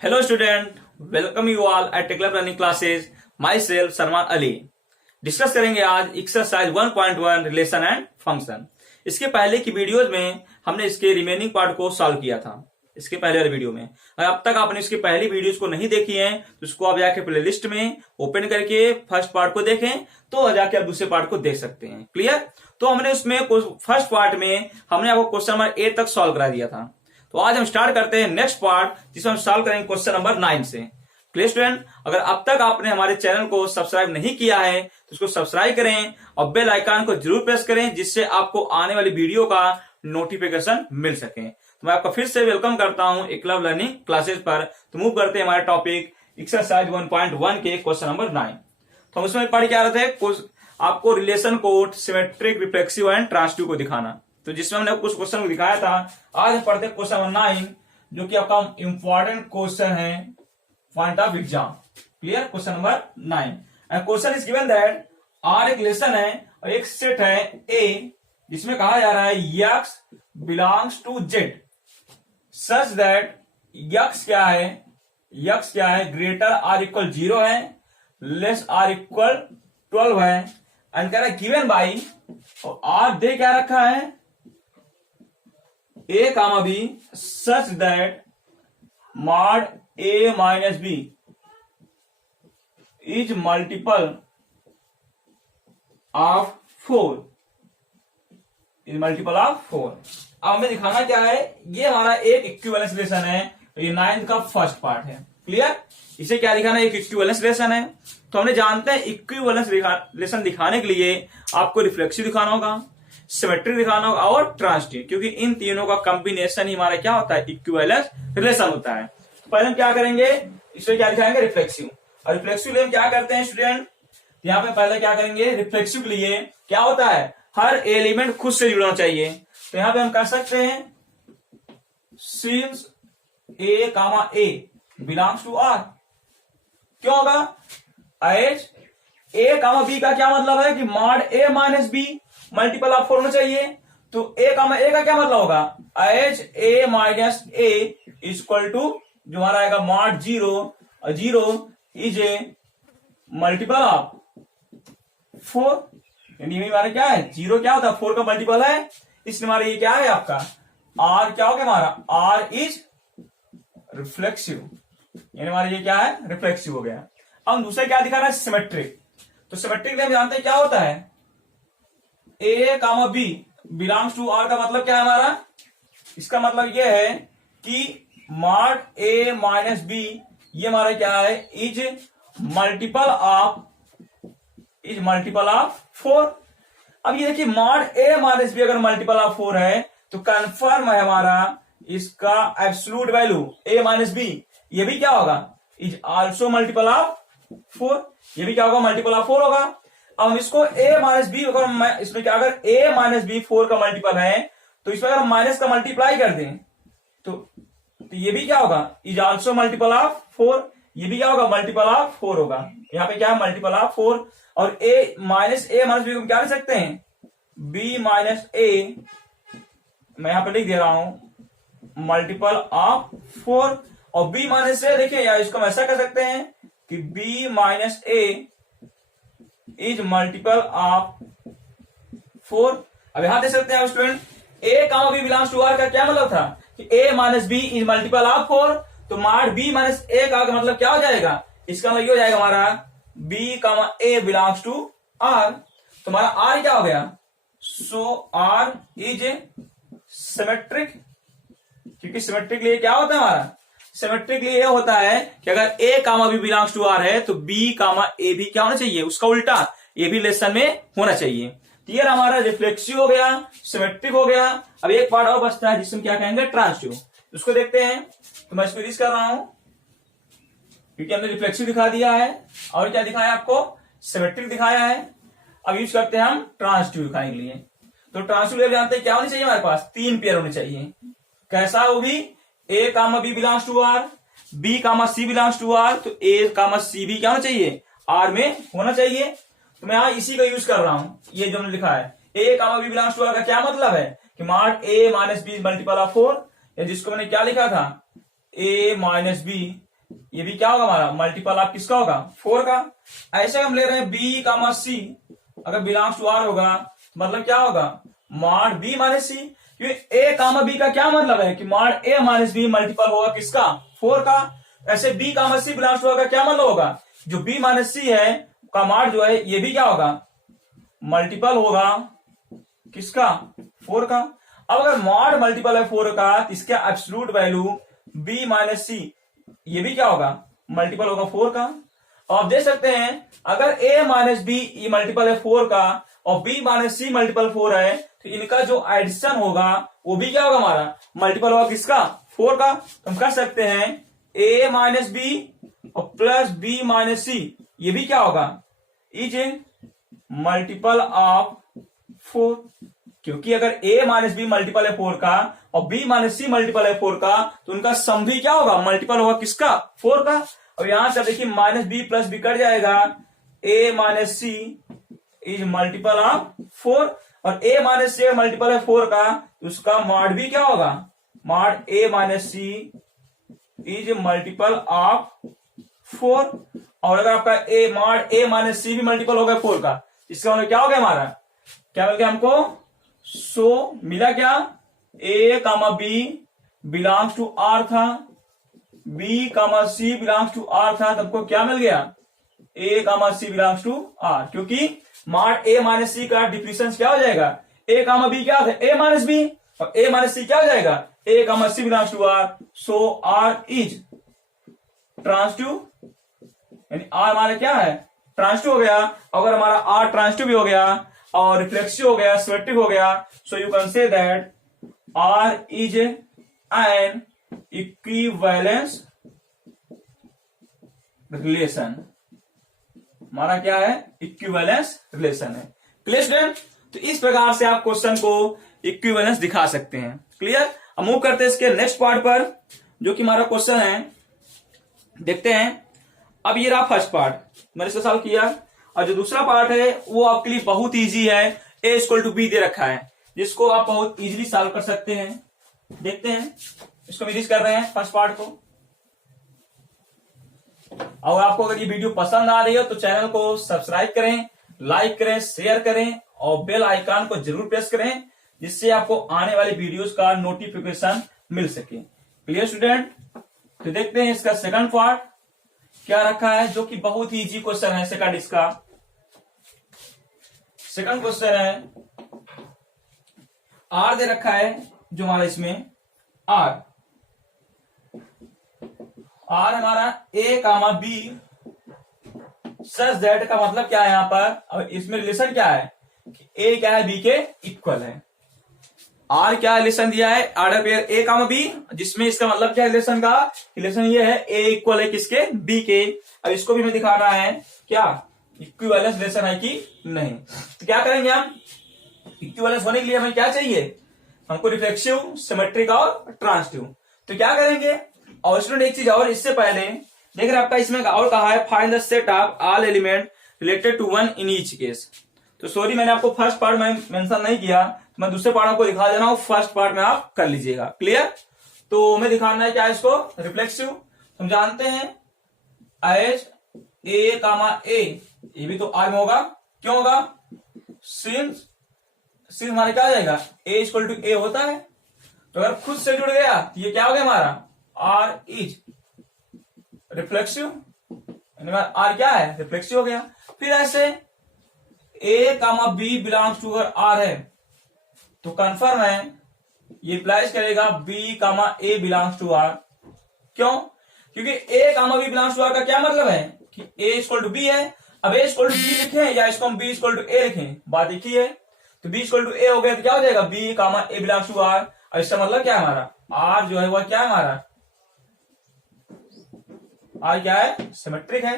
Hello student, welcome you all at Techlab Learning Classes. Myself Salman Ali. Discuss करेंगे आज exercise 1.1 relation and function. इसके पहले की वीडियोस में हमने इसके रिमेनिंग पार्ट को सॉल्व किया था। इसके पहले वाले वीडियो में अगर अब तक आपने इसकी पहली वीडियोस को नहीं देखी है तो उसको आप जाके प्ले लिस्ट में ओपन करके फर्स्ट पार्ट को देखें, तो जाके आप दूसरे पार्ट को देख सकते हैं। क्लियर? तो हमने उसमें फर्स्ट पार्ट में हमने आपको क्वेश्चन नंबर 8 तक सॉल्व करा दिया था। तो आज हम स्टार्ट करते हैं नेक्स्ट पार्ट, जिसमें हम सॉल्व करेंगे क्वेश्चन नंबर 9 से। Clear student? अगर अब तक आपने हमारे चैनल को सब्सक्राइब नहीं किया है तो उसको सब्सक्राइब करें और बेल आइकन को जरूर प्रेस करें, जिससे आपको आने वाली वीडियो का नोटिफिकेशन मिल सके। तो मैं आपका फिर से वेलकम करता हूं एक्लव लर्निंग क्लासेस पर। तो मूव करते हैं हमारे टॉपिक एक्सरसाइज 1.1 के क्वेश्चन नंबर 9। तो हम उसमें पढ़ के आ रहे थे आपको रिलेशन को सिमेट्रिक, रिफ्लेक्सिव एंड ट्रांसिटिव को दिखाना। तो जिसमें हमने कुछ क्वेश्चन को दिखाया था, आज हम पढ़ते हैं क्वेश्चन नंबर 9, जो कि आपका इंपॉर्टेंट क्वेश्चन है point of exam. Clear? Question number 9 and question is given that R एक रिलेशन है और एक सेट है ए, जिसमें कहा जा रहा है x belongs to z such that x क्या है ग्रेटर आर इक्वल 0 है, लेस आर इक्वल 12 है, एंड कह रहा है गिवन बाई, और आर दे क्या रखा है a comma B such that mod a minus B is multiple of 4 अब हमें दिखाना क्या है, ये हमारा एक इक्विवेलेंस रिलेशन है। तो ये 9 का फर्स्ट पार्ट है। क्लियर? इसे क्या दिखाना है? एक इक्विवेलेंस रिलेशन है। तो हमने जानते हैं इक्विवेलेंस रिलेशन दिखाने के लिए आपको रिफ्लेक्सिव दिखाना होगा, सिमेट्रिक दिखाना होगा और ट्रांसिटिव, क्योंकि इन तीनों का कॉम्बिनेशन ही हमारा क्या होता है? इक्विवेलेंस रिलेशन होता है। तो पहले हम क्या करेंगे, इसमें क्या दिखाएंगे? रिफ्लेक्सिव। और रिफ्लेक्सिव लिए हम क्या करते हैं स्टूडेंट, यहाँ पे पहले क्या करेंगे, रिफ्लेक्सिव के लिए क्या होता है, हर एलिमेंट खुद से जुड़ना चाहिए। तो यहां पे हम कर सकते हैं since A comma A belongs to R. क्यों होगा? एज ए कामा बी का क्या मतलब है कि mod A minus B multiple of 4 होना चाहिए। तो ए कामा ए का क्या मतलब होगा, as A minus A equal to जो हमारा आएगा मॉड 0, और 0 इज ए मल्टीपल ऑफ 4। यानी हमारा क्या है, 0 क्या होता है, 4 का मल्टीपल है, इसलिए हमारा ये क्या है आपका R क्या हो गया, हमारा R इज रिफ्लेक्सिव। यानी हमारा ये क्या है, रिफ्लेक्सिव हो गया। अब दूसरा क्या दिखा रहा है, सिमेट्रिक। तो सिमेट्रिक में हम जानते हैं क्या होता है, A comma B belongs to R का मतलब क्या है हमारा, इसका मतलब ये है कि मॉड A माइनस B ये हमारा क्या है, इज मल्टीपल ऑफ 4। अब ये देखिए मॉड A माइनस बी अगर मल्टीपल ऑफ 4 है तो कंफर्म है हमारा इसका absolute value A minus B, ये भी क्या होगा, इज आल्सो मल्टीपल ऑफ 4। ये भी क्या होगा, मल्टीपल ऑफ 4 होगा। अब हम इसको A माइनस बी, अगर इसमें क्या, अगर A माइनस बी 4 का मल्टीपल है तो इसमें अगर हम माइनस का मल्टीप्लाई कर दें तो ये भी क्या होगा, इज आल्सो मल्टीपल ऑफ 4। ये भी क्या होगा, मल्टीपल ऑफ 4 होगा। यहाँ पे क्या है, मल्टीपल ऑफ 4। और ए माइनस बी को हम क्या लिख सकते हैं, बी माइनस ए, मैं यहां पे लिख दे रहा हूं मल्टीपल ऑफ 4। और बी माइनस ए देखिए यार, इसको हम ऐसा कर सकते हैं कि B minus A is multiple of 4। अब यहां देख सकते हैं student, A comma B belongs to R का क्या मतलब था कि A minus B is multiple of 4। तो मॉड बी माइनस ए का मतलब क्या हो जाएगा, इसका मतलब ये हो जाएगा हमारा B comma A belongs to R. तो हमारा आर क्या हो गया, so R is a symmetric. क्योंकि सिमेट्रिक लिए क्या होता है हमारा, सिमेट्रिक लिए होता है कि अगर ए comma B belongs to are है तो बी कामा ए भी क्या होना चाहिए, उसका उल्टा ये भी रिलेशन में होना चाहिए। क्लियर? हमारा रिफ्लेक्सिव हो गया, सिमेट्रिक हो गया। अब एक पार्ट और बचता है जिसमें क्या कहेंगे, ट्रांसिटिव। उसको देखते हैं। तो मैं इसको यूज कर रहा हूं क्योंकि हमने रिफ्लेक्सिव दिखा दिया है और क्या दिखाया आपको, सिमेट्रिक दिखाया है। अब यूज करते हैं हम ट्रांसिटिव दिखाने के लिए। तो ट्रांसिटिव जानते हैं क्या होनी चाहिए, हमारे पास 3 पेयर होने चाहिए। कैसा, वो भी A comma B belongs to R, B comma C belongs to R. तो ए कामा सी भी क्या होना चाहिए, आर में होना चाहिए। तो मैं यहां इसी का यूज कर रहा हूं, ये जो हमने लिखा है A comma B belongs to R का क्या मतलब है कि mod A minus B multiple of 4, जिसको मैंने क्या लिखा था, ए माइनस बी ये भी क्या होगा हमारा मल्टीपल ऑफ किसका होगा 4 का। ऐसे हम ले रहे हैं बी कामा सी, अगर बिलोंग्स टू आर होगा मतलब क्या होगा मॉड बी माइनस सी, क्योंकि ए कामा बी का क्या मतलब है कि mod A minus B multiple होगा किसका 4 का। ऐसे B comma C belongs to R का क्या मतलब होगा जो बी माइनस सी है का मॉड जो है ये भी क्या होगा मल्टीपल होगा किसका 4 का। अब अगर मॉड मल्टीपल है 4 का तो इसका एब्सोल्यूट वैल्यू बी माइनस सी ये भी क्या होगा मल्टीपल होगा 4 का। और आप देख सकते हैं अगर a माइनस बी ये मल्टीपल है 4 का और b माइनस सी मल्टीपल 4 है तो इनका जो एडिशन होगा वो भी क्या होगा हमारा मल्टीपल होगा किसका 4 का। तो हम कर सकते हैं a माइनस बी और प्लस b माइनस सी ये भी क्या होगा इज मल्टीपल ऑफ 4, क्योंकि अगर a माइनस बी मल्टीपल है 4 का और b माइनस सी मल्टीपल है 4 का तो उनका सम भी क्या होगा मल्टीपल होगा किसका 4 का। अब यहां से देखिए minus B plus B cut जाएगा, a minus C is multiple of 4 और a माइनस सी मल्टीपल है 4 का उसका मॉड भी क्या होगा mod a minus C is multiple of 4। और अगर आपका a mod a minus C भी मल्टीपल हो गया 4 का इसका मतलब क्या हो गया हमारा क्या मिल गया हमको सो मिला क्या a comma B belongs to R था, b comma C belongs to R था, तब को क्या मिल गया a comma C belongs to R, क्योंकि मॉड a माइनस सी का डिफिनेशन क्या हो जाएगा a कामा बी क्या था a माइनस बी और a माइनस सी क्या हो जाएगा a comma C belongs to R, so R is transitive यानी आर हमारा क्या है ट्रांसटिव हो गया। अगर हमारा आर ट्रांसटिव भी हो गया और रिफ्लेक्सिव हो गया सिमेट्रिक हो गया so you can say that R is an equivalence relation. हमारा क्या है इक्विवेलेंस रिलेशन है। क्लियर स्टूडेंट, तो इस प्रकार से आप क्वेश्चन को इक्विवेलेंस दिखा सकते हैं। क्लियर, अब मूव करते हैं इसके नेक्स्ट पार्ट पर जो कि हमारा क्वेश्चन है, देखते हैं। अब ये रहा फर्स्ट पार्ट मैंने इसको सॉल्व किया और जो दूसरा पार्ट है वो आपके लिए बहुत इजी है, a इक्वल टू बी दे रखा है जिसको आप बहुत इजीली सॉल्व कर सकते हैं। देखते हैं, इसको फिनिश कर रहे हैं फर्स्ट पार्ट को। और आपको अगर ये वीडियो पसंद आ रही हो तो चैनल को सब्सक्राइब करें, लाइक करें, शेयर करें और बेल आइकन को जरूर प्रेस करें जिससे आपको आने वाली वीडियोस का नोटिफिकेशन मिल सके। क्लियर स्टूडेंट, तो देखते हैं इसका सेकंड पार्ट क्या रखा है जो कि बहुत ही इजी क्वेश्चन है। सेकंड इसका सेकंड क्वेश्चन है, आर दे रखा है जो हमारा इसमें आर हमारा ए कामा बी सच दैट का मतलब क्या है यहाँ पर। अब इसमें रिलेशन क्या है कि ए क्या है बी के इक्वल है। आर क्या रिलेशन दिया है order pair A comma B, जिसमें इसका मतलब क्या है रिलेशन का रिलेशन ये है ए इक्वल है किसके बी के। अब इसको भी मैं दिखा रहा है क्या इक्विवेलेंस रिलेशन है कि नहीं। तो क्या करेंगे हम, इक्विवेलेंस होने के लिए हमें क्या चाहिए, हमको रिफ्लेक्सिव सिमेट्रिक और ट्रांसटिव। तो क्या करेंगे, और स्टूडेंट एक चीज और इससे पहले देख रहे आपका इसमें और कहा है find the set of all element related to one in each case. तो सॉरी मैंने आपको फर्स्ट पार्ट में मेंशन नहीं किया, मैं दूसरे पार्ट आपको दिखा देना हूं, फर्स्ट पार्ट में आप कर लीजिएगा। क्लियर, तो मैं दिखाना है क्या इसको रिफ्लेक्सिव। हम जानते हैं एज ए कामा ए ये भी तो आर में होगा, क्यों होगा सिंस हमारा क्या हो जाएगा ए इक्वल टू ए होता है। तो अगर खुद से जुड़ गया तो ये क्या हो गया हमारा आर इज रिफ्लेक्सिव, आर क्या है रिफ्लेक्सिव हो गया। फिर ऐसे A comma B belongs to अगर आर है तो कंफर्म है ये अप्लाइज करेगा B comma A belongs to R. क्यों, क्योंकि A comma B belongs to R का क्या मतलब है कि ए इक्वल टू बी है। अब ए इक्वल टू बी लिखें या इसको हम बी इक्वल टू ए लिखें, बात एक ही है। तो बी इक्वल टू ए हो गया तो क्या हो जाएगा B comma A belongs to R. और इसका मतलब क्या है हमारा आर जो है वह क्या है हमारा आर क्या है सिमेट्रिक है।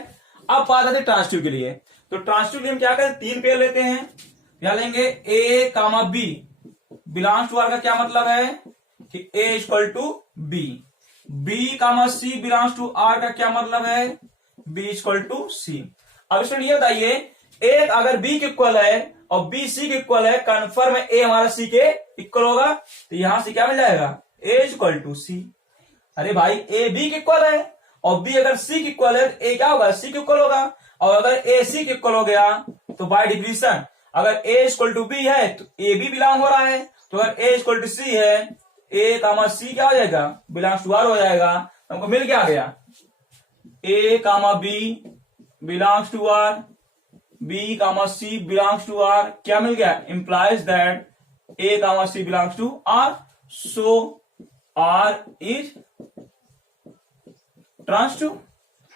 अब बात आती है ट्रांसटिव के लिए, तो ट्रांसटिव के लिए हम क्या करें तीन पेयर लेते हैं। क्या लेंगे A comma B belongs to R का क्या मतलब है कि A equal to B, B comma C belongs to R का क्या मतलब है बी इक्वल टू सी। अब स्टूडेंट ये बताइए ए अगर बी के इक्वल है और बी सी के इक्वल है, कन्फर्म है ए हमारा सी के इक्वल होगा। तो यहां से क्या मिल जाएगा ए इक्वल टू सी। अरे भाई ए बी के इक्वल है और बी अगर सी के इक्वल है तो ए क्या होगा, सी के इक्वल होगा। और अगर ए सी के इक्वल हो गया तो बाय डिफिनेशन अगर ए इक्वल टू बी है तो ए बी बिलोंग हो रहा है। तो अगर ए इक्वल टू सी है, ए कामा सी क्या हो जाएगा, बिलोंग्स टू आर हो जाएगा। हमको मिल क्या गया, A comma B belongs to R, B comma C belongs to R. क्या मिल गया, implies that A comma C belongs to R. So R is transitive.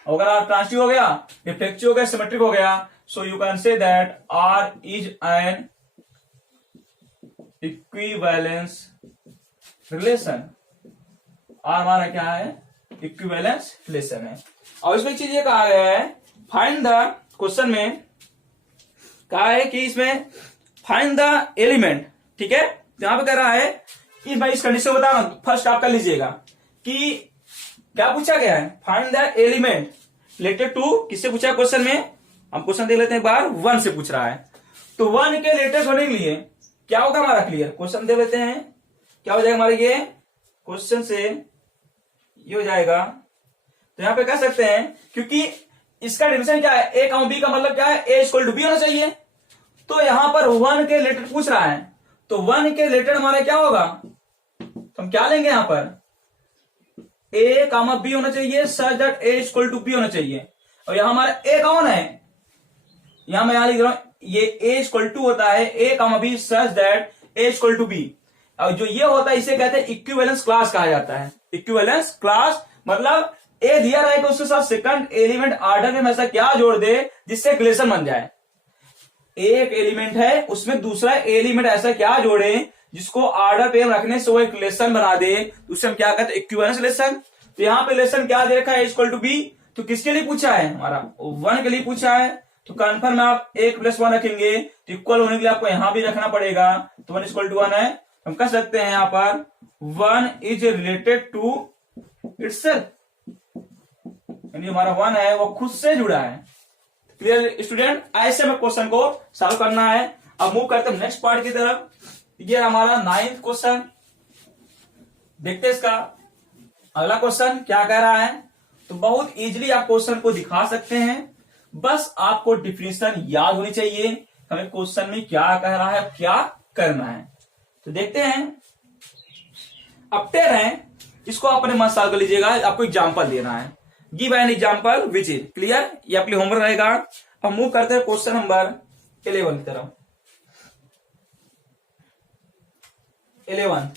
अगर आर ट्रांसटिव हो गया, रिफ्लेक्टिव हो गया, सिमेट्रिक हो गया, so you can say that R is an equivalence relation. R हमारा क्या है, इक्विवेलेंस रिलेशन है। और इसमें चीज ये कहा गया है, फाइंड द, क्वेश्चन में कहा है कि इसमें फाइंड द एलिमेंट, ठीक है। यहां पे कह रहा है कि भाई इस कंडीशन को बता, फर्स्ट आप कर लीजिएगा कि क्या पूछा गया है, find the element related to, किससे पूछा क्वेश्चन में, हम क्वेश्चन देख लेते हैं एक बार, वन से पूछ रहा है। तो वन के लेटेस्ट होने के लिए क्या होगा हमारा, क्लियर क्वेश्चन दे लेते हैं, क्या हो जाएगा हमारे ये क्वेश्चन से ये हो जाएगा। तो यहां पे कह सकते हैं क्योंकि इसका डिविजन क्या है, ए कामा बी का मतलब क्या है, ए इक्वल टू बी होना चाहिए। तो यहां पर वन के रिलेटेड पूछ रहा है, तो वन के रिलेटेड हमारा क्या होगा, तो हम क्या लेंगे यहां पर, ए कामा बी होना चाहिए such that A equal to B होना चाहिए। और यहां हमारा ए कौन है, यहां मैं यहां लिख रहा हूं, ये ए इक्वल टू होता है A comma B such that A equal to B. और जो ये होता है इसे कहते हैं इक्विवेलेंस क्लास कहा जाता है। इक्विवेलेंस क्लास मतलब ए दिया रहा है तो उसके साथ सेकंड एलिमेंट ऑर्डर में ऐसा क्या जोड़ दे जिससे रिलेशन बन जाए। एक एलिमेंट है उसमें दूसरा एलिमेंट ऐसा क्या जोड़े जिसको ऑर्डर पे रखने से वो एक रिलेशन बना दे, उसे हम क्या कहते हैं, इक्विवेलेंस रिलेशन। तो यहाँ पे रिलेशन क्या दे रखा है, इक्वल टू बी। तो किसके लिए पूछा है, हमारा वन के लिए पूछा है। तो कन्फर्म आप एक प्लस वन रखेंगे तो इक्वल होने के लिए आपको यहां भी रखना पड़ेगा। तो वन इक्वल टू वन है, हम कह सकते हैं यहां पर one is related to itself, यानी हमारा वन है वो खुद से जुड़ा है। क्लियर स्टूडेंट, ऐसे में क्वेश्चन को सॉल्व करना है। अब मूव करते हैं नेक्स्ट पार्ट की तरफ। ये हमारा 9th क्वेश्चन, देखते हैं इसका अगला क्वेश्चन क्या कह रहा है। तो बहुत इजीली आप क्वेश्चन को दिखा सकते हैं, बस आपको डिफिनेशन याद होनी चाहिए हमें क्वेश्चन में क्या कह रहा है, क्या करना है। तो देखते हैं, अपटेर है, इसको अपने मन सॉल्व कर लीजिएगा। आपको एग्जाम्पल देना है, give an example which is, clear, ये आपके होमवर्क रहेगा। अब मूव करते हैं क्वेश्चन नंबर 11 की तरफ। 11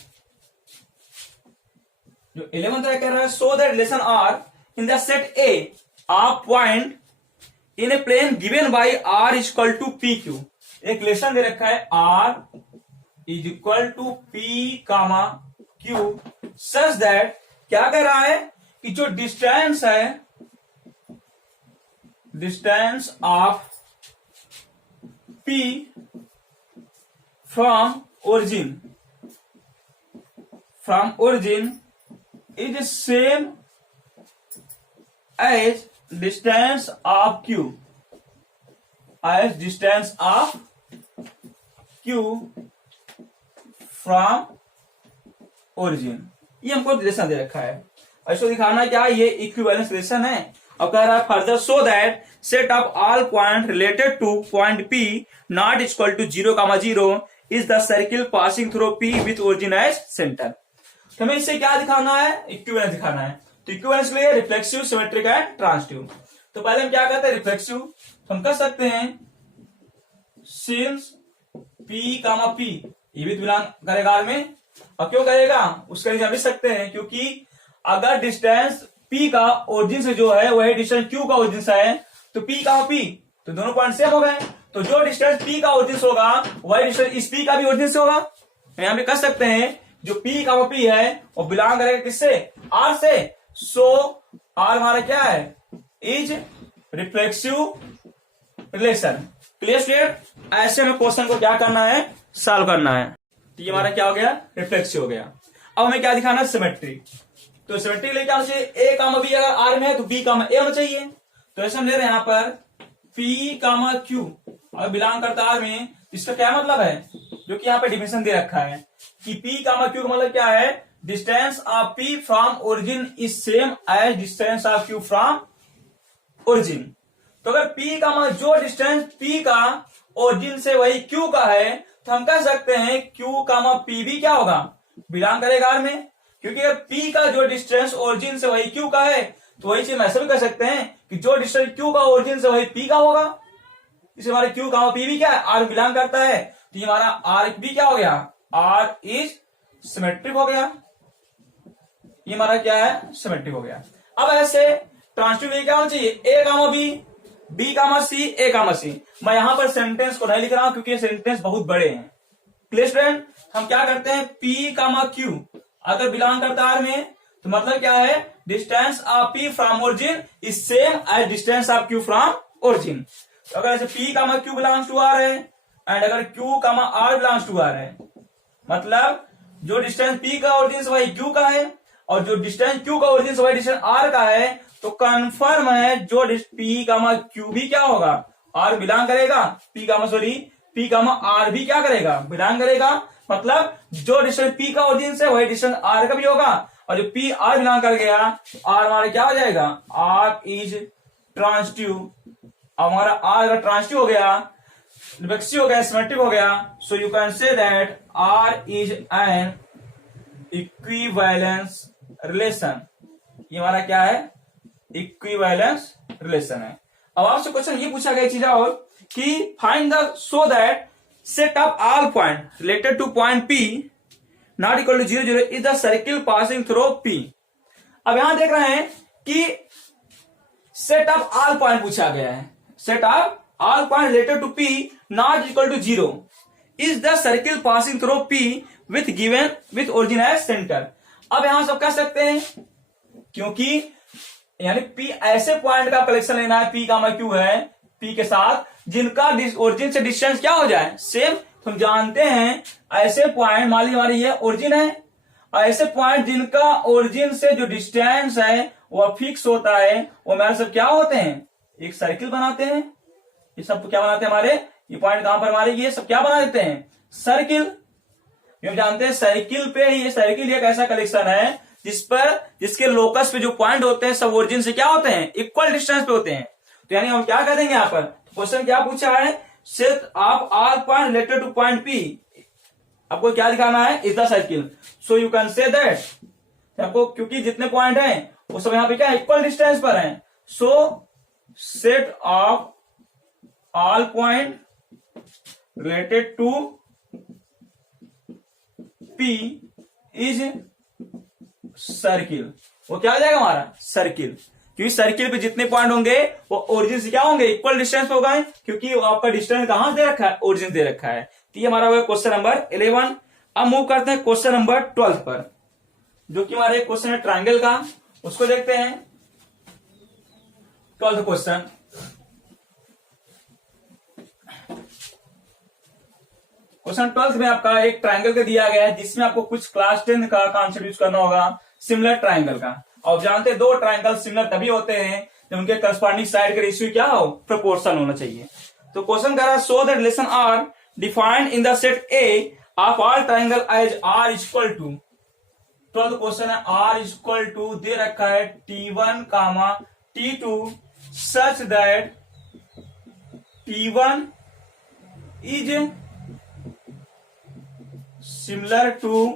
जो 11 तरह कह रहा है, so that relation R in the set A of point in a plane given by R equal to P Q. एक रिलेशन दे रखा है R is equal to P comma Q such that, क्या कह रहा है कि जो डिस्टेंस है, distance of P from origin is same as distance of Q, as distance of Q from origin. ये हमको रिलेशन दे रखा है, इसको दिखाना क्या, ये इक्विवेलेंस रिलेशन है। और कह रहा है further so that set of all point related to point P not equal to 0,0 is the circle passing through P with origin as centre. तो हमें इससे क्या दिखाना है, इक्विवेलेंस दिखाना है। तो इक्विवेलेंस के लिए रिफ्लेक्सिव, सिमेट्रिक एंड ट्रांसटिव। तो पहले हम क्या कहते हैं, रिफ्लेक्सिव। तो हम कह सकते हैं सिंस पी कामा पी ये भी बिलोंग करेगा आर में, और क्यों करेगा उसका हम लिख सकते हैं क्योंकि अगर डिस्टेंस P का ओरिजिन से जो है वही डिस्टेंस Q का ओरिजिन से है, तो P का P, तो दोनों पॉइंट सेम हो गए। तो जो डिस्टेंस P का ओरिजिन से होगा वही डिस्टेंस इस P का भी ओरिजिन से होगा। यहां पे कह सकते हैं जो P का P है वो बिलोंग करेगा किससे, R से। सो R हमारा क्या है, is reflexive relation. Clear student, ऐसे में क्वेश्चन को क्या करना है, सॉल्व करना है। तो ये हमारा क्या हो गया, रिफ्लेक्सिव हो गया। अब हमें क्या दिखाना है, सिमेट्री। तो सिमेट्री लिए क्या होना चाहिए, ए कामा बी अगर आर में है तो बी कामा ए होना चाहिए। तो ऐसे हम ले रहे हैं यहाँ पर पी कामा क्यू अगर बिलोंग करता आर में, इसका क्या मतलब है, जो कि यहाँ पे डिफिनेशन दे रखा है कि पी कामा क्यू का मतलब क्या है, distance of P from origin is same as distance of Q from origin. तो अगर P का मान जो डिस्टेंस P का ओरिजिन से वही Q का है, तो हम कह सकते हैं Q का मान P भी क्या होगा, बिलोंग करेगा R में। क्योंकि अगर P का जो डिस्टेंस ओरिजिन से वही Q का है, तो वही चीज ऐसे भी कह सकते हैं कि जो डिस्टेंस Q का ओरिजिन से वही P का होगा। इसे हमारे Q का P भी क्या है, R बिलोंग करता है, तो ये हमारा R भी क्या हो गया, R इज सिमेट्रिक हो गया। ये हमारा क्या है, सिमेट्रिक हो गया। अब ऐसे ट्रांसटिव क्या होना चाहिए, A comma B, B comma C, A comma C। मैं यहां पर सेंटेंस को नहीं लिख रहा हूं क्योंकि ये सेंटेंस बहुत बड़े हैं। क्लियर स्टूडेंट, हम क्या करते हैं, P कामा Q अगर बिलोंग करता है R में, तो मतलब क्या है, distance of P from origin is same as distance of Q from origin. तो अगर ऐसे P comma Q belongs to R है एंड अगर Q comma R belongs to R है, मतलब जो डिस्टेंस P का ओरिजिन से वही Q का है और जो डिस्टेंस Q का ओरिजिन से वही डिस्टेंस R का है, तो कंफर्म है जो P कामा Q भी क्या होगा, R बिलोंग करेगा, P कामा R भी क्या करेगा, बिलोंग करेगा। मतलब जो डिस्टेंस P का ओरिजिन से वही डिस्टेंस R का भी होगा, और जो P R बिलोंग कर गया, R हमारा क्या हो जाएगा, R इज ट्रांसटिव। अब हमारा R अगर ट्रांसटिव हो गया, रिफ्लेक्सिव हो गया, सिमेट्रिक हो गया, so you can say that R is an equivalence relation. ये हमारा क्या है, इक्विवेलेंस रिलेशन है। अब आपसे क्वेश्चन ये पूछा गया चीज और कि find the so that set of all point related to point P not equal to 0 0 is the circle passing through P। अब यहां देख रहे हैं कि सेट ऑफ ऑल पॉइंट पूछा गया है, set of all point related to P not equal to 0 is the circle passing through P with given with origin as centre. अब यहां सब कह सकते हैं क्योंकि यानी P ऐसे पॉइंट का कलेक्शन लेना है, P का Q है, P के साथ जिनका ओरिजिन से डिस्टेंस क्या हो जाए, सेम। तो हम जानते हैं ऐसे पॉइंट, मान लीजिए हमारी ये ओरिजिन है, ऐसे पॉइंट जिनका ओरिजिन से जो डिस्टेंस है वह फिक्स होता है, वो हमारे सब क्या होते हैं, एक सर्किल बनाते हैं। ये सब क्या बनाते हैं हमारे, ये पॉइंट कहां पर हमारे, ये सब क्या बना देते हैं, सर्किल। हम जानते हैं सर्किल पे, ये सर्किल एक ऐसा कलेक्शन है जिसके लोकस पे जो पॉइंट होते हैं सब ओरिजिन से क्या होते हैं, इक्वल डिस्टेंस पे होते हैं। तो यानी हम क्या कर देंगे यहाँ पर, क्वेश्चन क्या पूछा है, set of all point related to point P, आपको क्या दिखाना है, is the circle. So you can say that आपको, क्योंकि जितने पॉइंट हैं वो सब यहाँ पे क्या इक्वल डिस्टेंस पर हैं, so set of all point related to P is circle. वो क्या हो जाएगा हमारा, सर्किल। क्योंकि सर्किल पे जितने पॉइंट होंगे वो ओरिजिन से क्या होंगे, इक्वल डिस्टेंस पे होगा, क्योंकि वो आपका डिस्टेंस कहां दे रखा है, ओरिजिन दे रखा है। तो ये हमारा होगा क्वेश्चन नंबर 11। अब मूव करते हैं क्वेश्चन नंबर 12 पर, जो कि हमारे क्वेश्चन है ट्रायंगल का, उसको देखते हैं। 12th क्वेश्चन, क्वेश्चन 12 में आपका एक ट्रायंगल का दिया गया है, जिसमें आपको कुछ क्लास 10 का कॉन्सेप्ट यूज करना होगा, सिमिलर ट्रायंगल का। और जानते हैं दो ट्रायंगल सिमिलर तभी होते हैं जब उनके करस्पॉन्डिंग साइड का रेशियो क्या हो, प्रोपोर्शनल होना चाहिए। तो क्वेश्चन कह रहा है, so the relation R defined in the set A of all triangle as R equal to. 12th question है, आर इक्वल टू दे रखा है T1 comma T2 such that T1 is similar to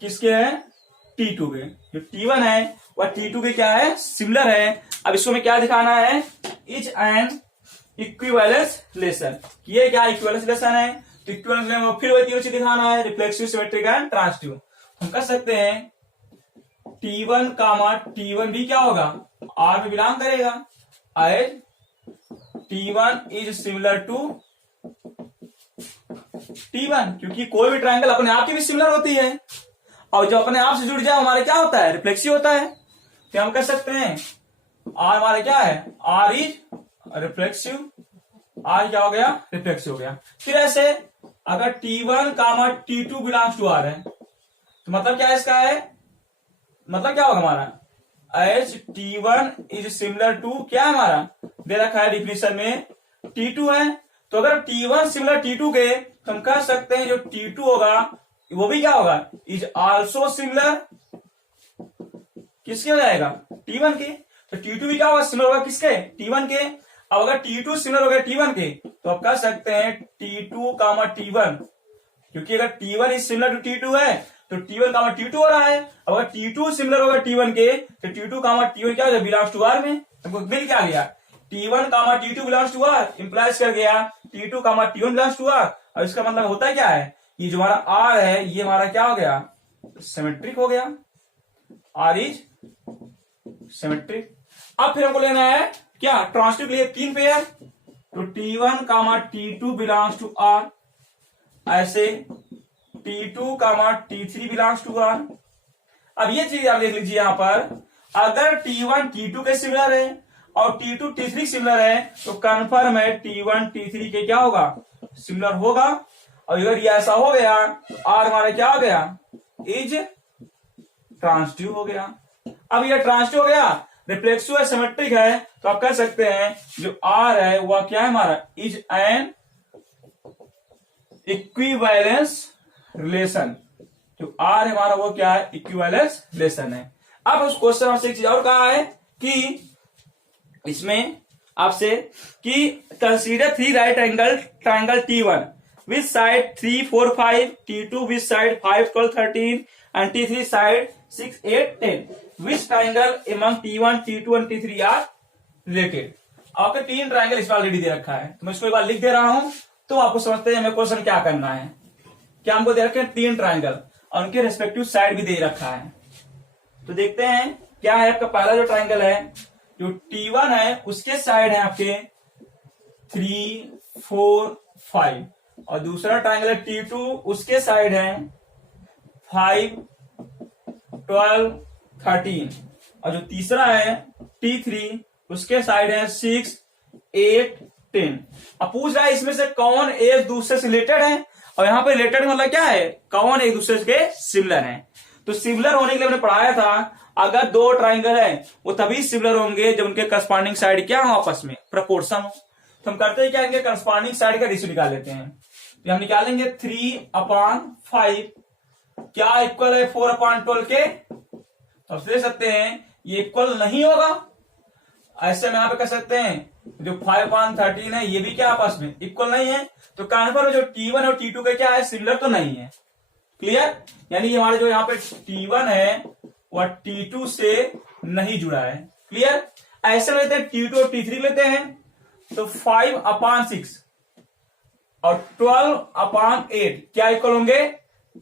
किसके है, T2 के। जो T1 है वह T2 के क्या है, सिमिलर है। अब इसको में क्या दिखाना है, इज एन इक्विवेलेंस रिलेशन। ये क्या इक्विवेलेंस रिलेशन है, तो इक्विवेलेंस रिलेशन फिर वही तीनों चीज दिखाना है, रिफ्लेक्सिव, सिमेट्रिक एंड ट्रांसटिव। हम कर सकते हैं T1 कामा T1 भी क्या होगा, R में बिलोंग करेगा, as T1 is similar to T1, क्योंकि कोई भी ट्रायंगल अपने आप की भी सिमिलर होती है, और जो अपने आप से जुड़ जाए हमारे क्या होता है, रिफ्लेक्सिव होता है। तो हम कह सकते हैं R हमारे क्या है, R इज रिफ्लेक्सिव, R क्या हो गया, रिफ्लेक्सिव हो गया। फिर ऐसे अगर T1 comma T2 belongs to R है, तो मतलब क्या इसका है, मतलब क्या होगा हमारा, as T1 is similar to क्या है हमारा, दे रखा है डिफिनेशन में T2 है। तो अगर T1 सिमिलर T2 के, तो हम कह सकते हैं जो T2 होगा वो भी क्या होगा, इज आल्सो सिमिलर किसके हो जाएगा, T1 के। तो T2 भी क्या होगा, सिमिलर होगा किसके, T1 के। अब अगर T2 सिमिलर हो गया T1 के तो आप कह सकते हैं T2 कामा T1, क्योंकि अगर T1 is similar to T2 है तो T1 कामा T2 हो रहा है। अब अगर T2 सिमिलर होगा T1 के तो T2 कामा T1 क्या हो जाएगा, बिलोंग्स टू आर में। हमको मिल क्या गया, T1 comma T2 belongs to R, implies कर गया T2 comma T1 belongs to R. और इसका मतलब होता है क्या है, ये जो हमारा आर है ये हमारा क्या हो गया, सिमेट्रिक हो गया, आर इज सिमेट्रिक। अब फिर हमको लेना है क्या, ट्रांसटिव के लिए 3 पेयर, तो T1 comma T2 belongs to are, ऐसे T2 comma T3 belongs to are. अब ये चीज आप देख लीजिए यहां पर, अगर T1 T2 के सिमिलर है और T2 T3 सिमिलर है तो कन्फर्म है T1 T3 के क्या होगा, सिमिलर होगा। और अगर ये ऐसा हो गया तो आर हमारा क्या हो गया, इज ट्रांसटिव हो गया। अब ये ट्रांसटिव हो गया, रिफ्लेक्सिव है, सिमेट्रिक है, तो आप कह सकते हैं जो आर है वह क्या है हमारा, इज एन इक्विवेलेंस रिलेशन। जो आर है हमारा वो क्या है, इक्विवेलेंस रिलेशन है। अब उस क्वेश्चन से एक चीज और कहा है कि इसमें आपसे कि consider 3 right angle triangle T1 with side 3, 4, 5, T2 with side 5, 12, 13 and T3 side 6, 8, 10। Which triangle among T1, T2 and T3 are related. आपके 3 ट्राइंगल इसमें ऑलरेडी दे रखा है, तो मैं इसको एक बार लिख दे रहा हूं तो आपको समझते हैं हमें क्वेश्चन क्या करना है। क्या हमको दे रखे हैं 3 ट्राइंगल और उनके रेस्पेक्टिव साइड भी दे रखा है। तो देखते हैं क्या है। आपका पहला जो ट्राइंगल है, जो T1 है उसके साइड है आपके 3, 4, 5 और दूसरा ट्राइंगल है T2 उसके साइड है 5, 12, 13 और जो तीसरा है T3 उसके साइड है 6, 8, 10। अब पूछ रहा है इसमें से कौन एक दूसरे से रिलेटेड है, और यहाँ पे रिलेटेड मतलब क्या है, कौन एक दूसरे के सिमिलर है। तो सिमिलर होने के लिए हमने पढ़ाया था, अगर 2 ट्राइंगल है वो तभी सिमिलर होंगे जब उनके करस्पॉन्डिंग साइड क्या हो, आपस में प्रोपोर्शन हो। तो हम करते हैं क्या, इनके करस्पॉन्डिंग साइड का रेशियो निकाल लेते हैं। तो हम निकालेंगे 3/5 क्या इक्वल है 4/12 के। तो आप देख सकते हैं ये इक्वल नहीं होगा, ऐसे में यहां पे कह सकते हैं जो 5/13 है ये भी क्या आपस में इक्वल नहीं है। तो कन्फर्म जो T1 और T2 का क्या है, सिमिलर तो नहीं है। क्लियर, यानी हमारे जो यहाँ पे T1 है वह T2 से नहीं जुड़ा है। क्लियर, ऐसे लेते हैं T2 और T3 लेते हैं तो 5/6 और 12/8 क्या इक्वल होंगे,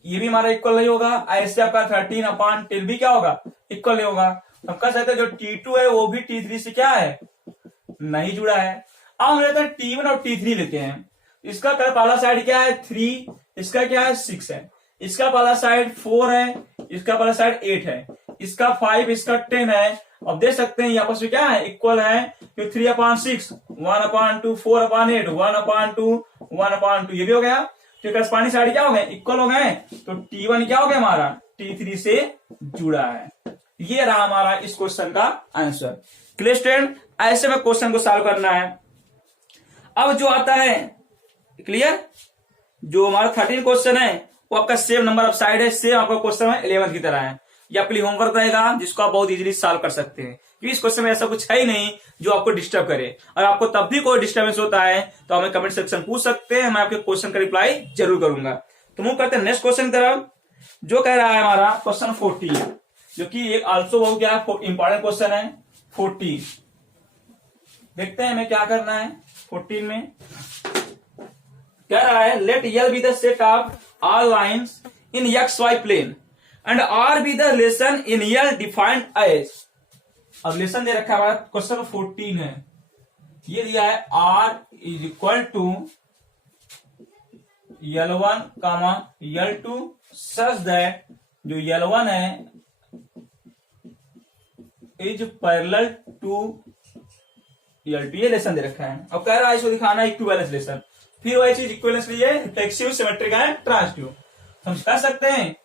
ये भी हमारा इक्वल नहीं होगा। ऐसे आपका 13/10 भी क्या होगा, इक्वल नहीं होगा। हम कह सकते हैं जो T2 है वो भी T3 से क्या है, नहीं जुड़ा है। अब हम लेते हैं T1 और T3 लेते हैं। इसका पहला साइड क्या है 3, इसका क्या है 6 है, इसका पहला साइड 4 है, इसका पहला साइड 8 है, इसका 5, इसका 10 है। अब देख सकते हैं आपस में क्या है, इक्वल है। 3/6, 1/2, 4/8, 1/2, 1/2 ये भी हो गया। तो करस्पॉन्डिंग साइड क्या हो गए, इक्वल हो गए। तो T1 क्या हो गया हमारा, T3 से जुड़ा है। ये रहा हमारा इस क्वेश्चन का आंसर। क्लियर स्टूडेंट, ऐसे में क्वेश्चन को सॉल्व करना है। अब जो आता है, क्लियर, जो हमारा 13 क्वेश्चन है वो आपका सेम नंबर ऑफ साइड है, सेम आपका क्वेश्चन है 11 की तरह है। ये आपके लिए होमवर्क रहेगा जिसको आप बहुत इजीली सॉल्व कर सकते हैं, क्योंकि इस क्वेश्चन में ऐसा कुछ है ही नहीं जो आपको डिस्टर्ब करे। और आपको तब भी कोई डिस्टर्बेंस होता है तो हमें कमेंट सेक्शन पूछ सकते हैं, मैं आपके क्वेश्चन का रिप्लाई जरूर करूंगा। तो मूव करते हैं नेक्स्ट क्वेश्चन की तरफ, जो कह रहा है हमारा क्वेश्चन 14, जो कि एक आल्सो बहुत क्या इंपॉर्टेंट क्वेश्चन है 14। देखते हैं हमें क्या करना है 14 में। कह रहा है let L be the set of all lines in XY plane and R be the relation in L defined as. अब रिलेशन दे रखा है हमारा क्वेश्चन 14 है, ये दिया है R is equal to L1, L2 such that जो L1 है इज पैरेलल टू L2, ये रिलेशन दे रखा है। अब कह रहा है इसको दिखाना है इक्विवेलेंस रिलेशन। फिर वही चीज इक्विवेलेंस लिए रिफ्लेक्सिव, सिमेट्रिक एंड ट्रांसटिव। हम कह सकते हैं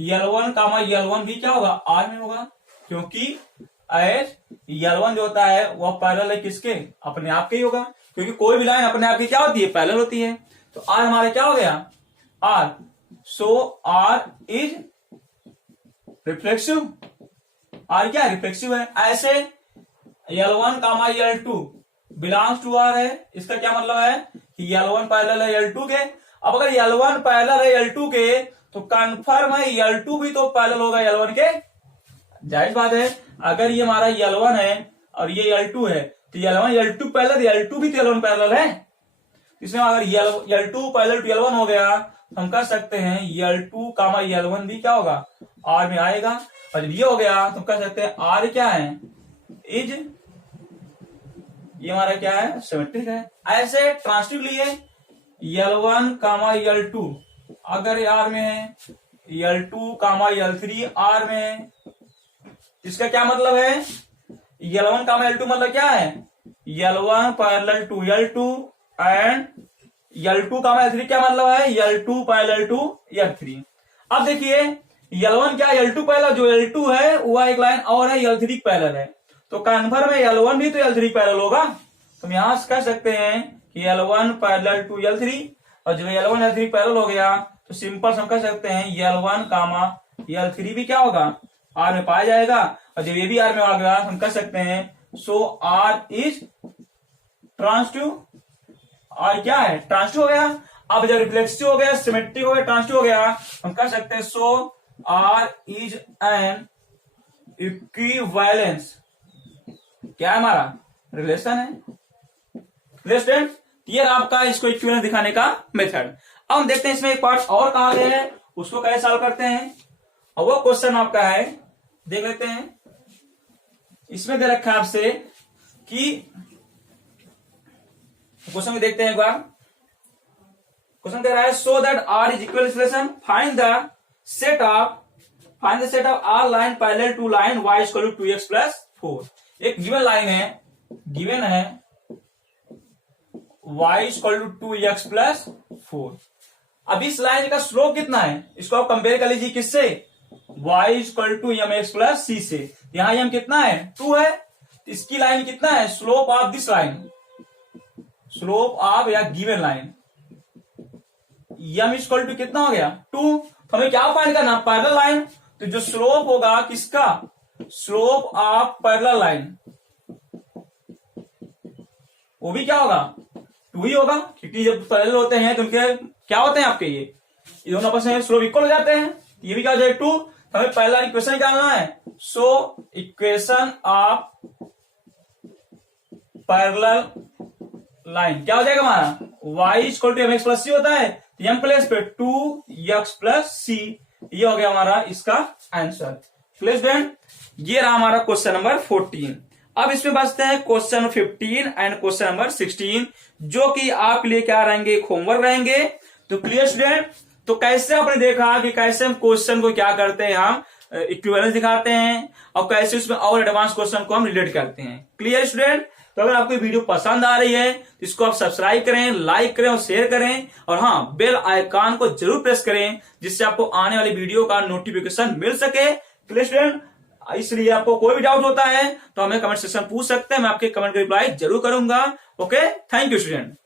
L1, L1 भी क्या होगा, R में होगा, क्योंकि एज L1 जो होता है वह पैरेलल है किसके, अपने आप के ही होगा, क्योंकि कोई भी लाइन अपने आप की क्या होती है, पैरेलल होती है। तो R हमारा क्या हो गया, R। सो R इज रिफ्लेक्सिव, आर क्या रिफ्लेक्सिव है। ऐसे L1 comma L2 belongs to are है, इसका क्या मतलब है कि L1 पैरेलल है L2 के। अब अगर L1 पैरेलल है L2 के तो कंफर्म है L2 भी तो पैरेलल होगा L1 के। जाहिर बात है, अगर ये हमारा L1 है और ये L2 है तो L1 L2 पैरेलल, L2 भी तो L1 पैरेलल है। इसमें अगर L2 पैरेलल टू L1 हो गया तो हम कह सकते हैं L2 कामा L1 भी क्या होगा R में आएगा। और जब ये हो गया तो हम कह सकते हैं R क्या है इज, ये हमारा क्या है सिमेट्रिक है। ऐसे ट्रांसटिव लिए L1 कामा L2 अगर R में है, L2 कामा L3 R में है, इसका क्या मतलब है L1 कामा L2 मतलब क्या है L1 parallel to L2 and L2 comma L3 क्या मतलब है L2 पैरेलल टू L3। अब देखिए L1 क्या L2 पैरेलल, जो L2 है वह एक लाइन और है L3 पैरेलल है, तो कन्फर्म है L1 भी तो L3 पैरेलल होगा। तो हम यहां से कह सकते हैं कि L1 पैरेलल टू L3, और जब L1 L3 पैरेलल हो गया तो सिंपल हम कह सकते हैं L1 कामा L3 भी क्या होगा R में पाया जाएगा। और जब ये भी R में आ गया हम कह सकते हैं सो R इज ट्रांसटिव, R क्या है ट्रांसटिव हो गया। अब जब रिफ्लेक्सिव हो गया, सिमेट्रिक हो गया, ट्रांसटिव हो गया, हम कह सकते हैं सो R इज एन इक्विवेलेंस, क्या है हमारा रिलेशन है। स्टूडेंट ये आपका इसको इक्विवेलेंस दिखाने का मेथड। अब हम देखते हैं इसमें एक पार्ट और कहा गया है, उसको कैसे सॉल्व करते हैं। और वो क्वेश्चन आपका है, देख लेते हैं। इसमें दे रखा है आपसे कि क्वेश्चन में देखते हैं एक बार। क्वेश्चन दे रहा है so that R is equal relation, find the set of R line parallel to line y equal to 2x plus 4। एक गिवन लाइन है, गिवन है y equal to 2x plus 4। अब इस लाइन का स्लोप कितना है इसको आप कंपेयर कर लीजिए किससे, y equal to mx plus c से। यहां m कितना है 2 है, इसकी लाइन कितना है slope of this line, slope of या given line m equal to कितना हो गया 2। तो हमें क्या फाइंड करना पैरेलल लाइन, तो जो स्लोप होगा किसका स्लोप ऑफ पैरेलल लाइन वो भी क्या होगा 2 ही होगा, क्योंकि जब पैरेलल होते हैं तो उनके क्या होते हैं आपके ये दोनों आपस में स्लोप इक्वल हो जाते हैं। ये भी क्या हो जाएगा 2। तो हमें पहला इक्वेशन निकालना है, so equation of parallel line क्या हो जाएगा हमारा y equal to mx plus c होता है, m प्लेस पे 2x प्लस c, ये हो गया हमारा इसका आंसर। क्लियर स्टूडेंट, ये रहा हमारा क्वेश्चन नंबर 14। अब इसमें बचते हैं क्वेश्चन 15 एंड क्वेश्चन नंबर 16, जो कि आपके लिए क्या रहेंगे होमवर्क रहेंगे। तो क्लियर स्टूडेंट, तो कैसे आपने देखा कि कैसे हम क्वेश्चन को क्या करते हैं, हम इक्विवेलेंस दिखाते हैं और कैसे उसमें और एडवांस क्वेश्चन को हम रिलेट करते हैं। क्लियर स्टूडेंट, तो अगर आपको वीडियो पसंद आ रही है तो इसको आप सब्सक्राइब करें, लाइक करें और शेयर करें, और हाँ बेल आइकन को जरूर प्रेस करें जिससे आपको आने वाली वीडियो का नोटिफिकेशन मिल सके। क्लियर स्टूडेंट, इसलिए आपको कोई भी डाउट होता है तो हमें कमेंट सेक्शन पूछ सकते हैं, मैं आपके कमेंट का रिप्लाई जरूर करूंगा। Okay, thank you student.